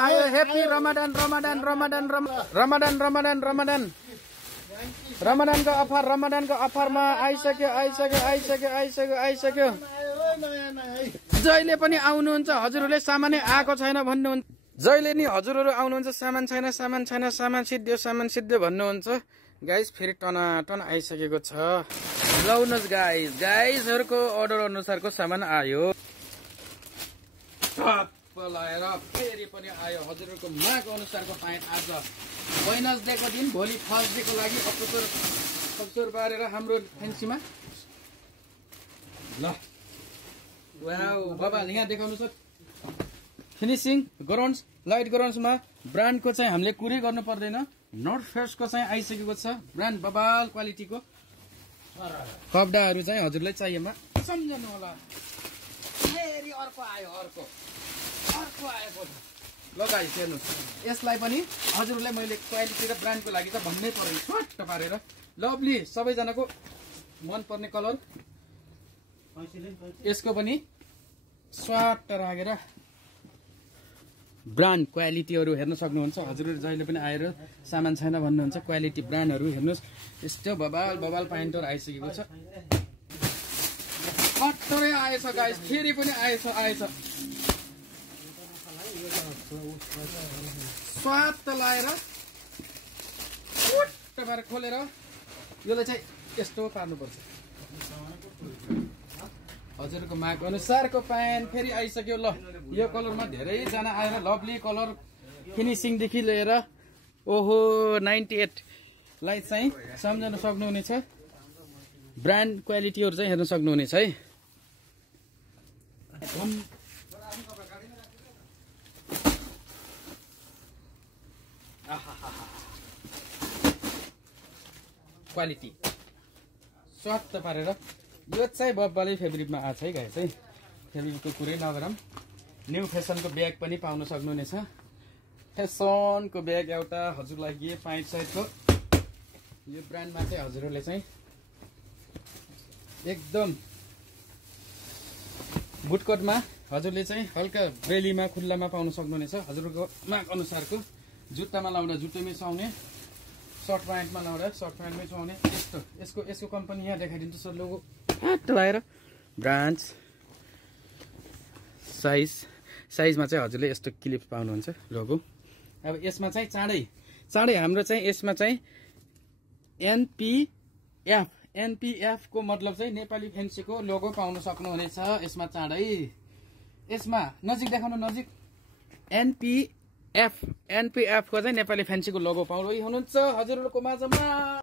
आयो हैप्पी रमजान रमजान रमजान रमजान रमजान रमजान रमजानको अफरमा आइसक्यो जहिले पनि आउनुहुन्छ हजुरहरूले सामानै आएको छैन भन्नुहुन्छ जहिले नि हजुरहरू आउनुहुन्छ सामान छैन सिद्धियो भन्नुहुन्छ गाइस फेरि टनाटन आइसकेको छ लाउनुहोस् गाइसहरुको अर्डर अनुसारको सामान आयो लाएर फेरि पनि आयो हजुरहरूको माग अनुसारको पाएँ आज वेडनेसडेको दिन भोलि थर्सडेको लागि अफसर पारेर हाम्रो फेन्सीमा ल वाउ बाबा यहाँ देखाउनु छ फिनिशिङ ग्राउन्ड्स लाइट ग्राउन्ड्समा ब्रान्डको चाहिँ हामीले कुरै गर्नु पर्दैन नर्थ फेसको चाहिँ आइसकेको छ ब्रान्ड बबाल क्वालिटीको कपडाहरू चाहिँ हजुरलाई चाहिएमा सम्झनु होला फेरि अर्को आएको ल गाइस हेर्नुहोस् यसलाई पनि हजुरलाई मैले क्वालिटी र ब्रान्डको लागि त भन्नै पर्यो फट पारेर लभली सबैजनाको मन पर्ने कलर यसको पनि स्वाट राखेर ब्रान्ड क्वालिटीहरू हेर्न सक्नुहुन्छ हजुरहरू जहिले पनि आएर सामान छैन भन्नुहुन्छ क्वालिटी ब्रान्डहरू हेर्नुहोस् यस्तो बबाल प्यान्टहरू आइसकेको छ कट्टरै आएछ गाइस फेरि पनि आएछ स्वाट लाएर खोलेर यसलाई चाहिँ यस्तो पार्नुपर्छ हजुरको माग अनुसारको प्यान्ट फेरि आइसक्यो ल यो कलरमा धेरैजना आएर लभली कलर फिनिसिङदेखि लिएर ओहो 98 लाई चाहिँ सम्झन सक्नुहुनेछ ब्रान्ड क्वालिटीहरू चाहिँ हेर्न सक्नुहुनेछ है क्वालिटी स्वाट पारेर यो चाहिँ बब्बाले फेब्रिकमा आछ है गाइस है फेब्रिकको कुरै नगरौँ न्यू फेसनको ब्याग पनि पाउन सक्नुहुनेछ फेसनको ब्याग एउटा हजुरलाई के 5 साइजको यो ब्रान्डमा चाहिँ हजुरहरूले चाहिँ एकदम बुटकटमा हजुरले चाहिँ हल्का बेलीमा खुल्लामा पाउन सक्नुहुनेछ हजुरको माग अनुसारको जुत्तामा लाउँदा जुत्तैमै सुहाउने सर्ट प्यान्टमा लाउँदा सर्ट प्यान्टमै सुहाउने यसको कम्पनी यहाँ देखाइदिन्छु सर लोगो लगाएर ब्रान्च साइजमा चाहिँ हजुरले यस्तो क्लिप पाउनुहुन्छ लोगो अब यसमा चाहिँ चाँडै हाम्रो चाहिँ यसमा चाहिँ एनपीएफ को मतलब चाहिँ नेपाली फेन्सीको लोगो पाउन सक्नुहुनेछ यसमा चाँडै यसमा नजिक देखाउनु नजिक एनपीएफ को चाहिँ नेपाली फेन्सीको लोगो पाउनु हुनुहुन्छ हजुरहरूको माझमा